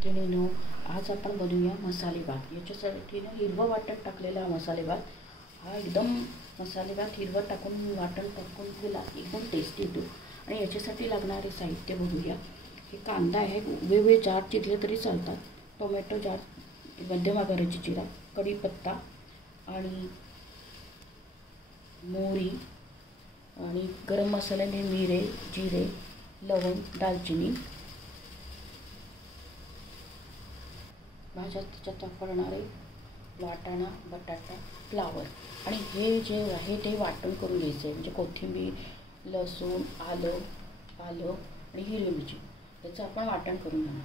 मैत्रिणींनो, आज आपण बनवूया मसाले भात। याच्यासाठी हिरवं वाटण टाकलेला मसाले भात, हा एकदम मसाले भात हिरवं टाकून वाटण टाकून दिला एकदम टेस्टी येतो। आणि याच्यासाठी लागणारे साहित्य बघूया। हे कांदा आहे, वेगवेगळे चार चिरले तरी चालतात। टोमॅटो चार मध्यम आकाराची चिरा, कढीपत्ता आणि मोहरी आणि गरम मसाल्याने मिरे, जिरे, लवंग, दालचिनी। भाज्यात त्याच्यात वापरणारे वाटाणा, बटाटा, फ्लावर आणि हे जे आहे ते वाटण करून घ्यायचं आहे। म्हणजे कोथिंबीर, लसूण, आलं, पालक आणि हिरवी मिरची याचं आपण वाटण करून घेणार।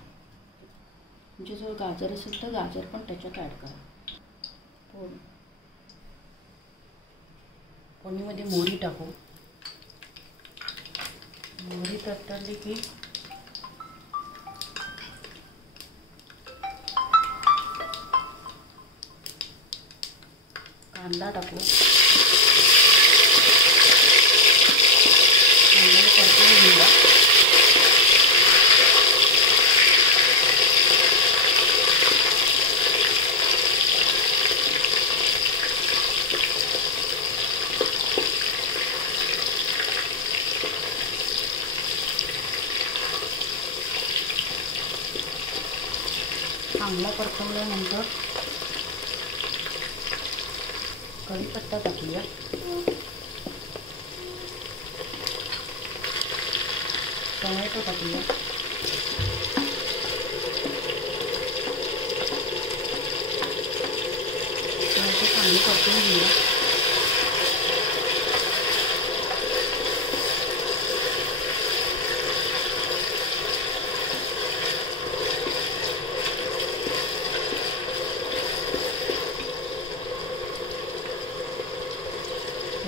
म्हणजे जर गाजर असेल तर गाजर पण त्याच्यात ॲड करा। फोडणीमध्ये मोहरी टाकू। मोहरी तडतडली की कांदा टाकू। कांदा परतून घेऊया। चांगला परतवल्यानंतर कढीपत्ता टाकूया। टोमॅटो टाकूया। टोमॅटो चांगली परतून घेऊया।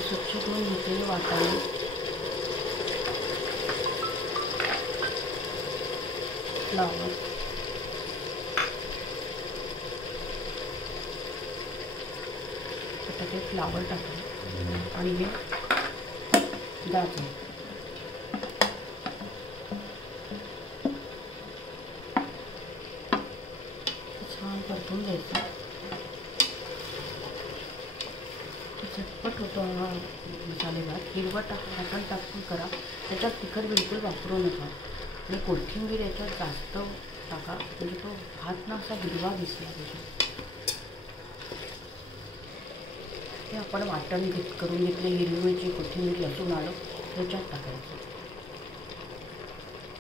स्वच्छ धुवून घेतलेले वाटाणे, फ्लावर, बटाटे, फ्लावर टाकले आणि हे गाजर छान परतून घ्यायचं। झटपट होतो हा मसाले भात। हिरवं वाटण टाकून करा, त्याच्यात तिखट बिलकुल वापरू नका आणि कोथिंबीर याच्यात जास्त टाका, म्हणजे तो भात ना असा हिरवा दिसला पाहिजे। हे आपण वाटण करून घेतले, हिरवी मिरची, कोथिंबीर, लसूण, आलं ह्याच्यात टाकायचं।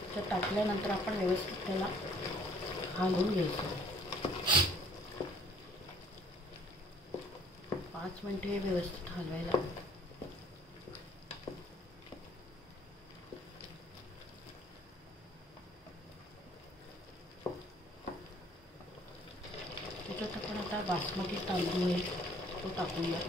त्याच्यात टाकल्यानंतर आपण व्यवस्थित त्याला हलवून घ्यायचं। 5 मिनिटे व्यवस्थित हलवायला। त्याच्यात आपण आता बासमती तांदूळ आहे तो टाकूया।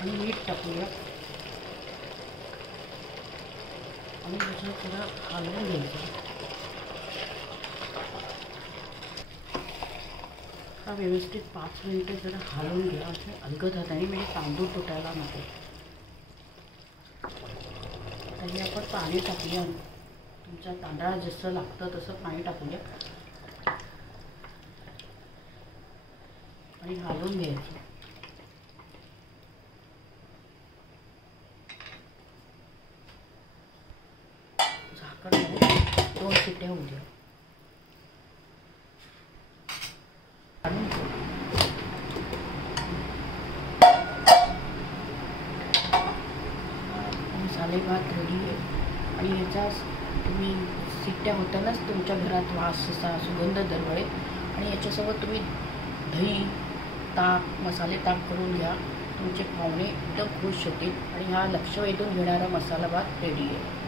आणि मीठ टाकूया आणि त्याचं थोडं हलवून घ्यायचं। हा व्यवस्थित 5 मिनिटे जरा हलवून घ्या, असे अलगद हाताने, म्हणजे तांदूळ तुटायला नको। आणि आपण पाणी टाकूया। तुमच्या तांदळाला जसं लागतं तसं पाणी टाकूया आणि हलवून घ्यायचं। झाकण लावून 2 शिट्ट्या होऊ द्या। मसाले भात रेडी आहे आणि याचा तुम्ही शिट्ट्या होतानाच तुमच्या घरात वास असा सुगंध दरवळेल आणि याच्यासोबत तुम्ही दही, ताक, मसाले ताक करून घ्या। तुमचे पाहुणे एकदम खुश होतील आणि हा लक्ष वेधून घेणारा मसाला भात रेडी आहे।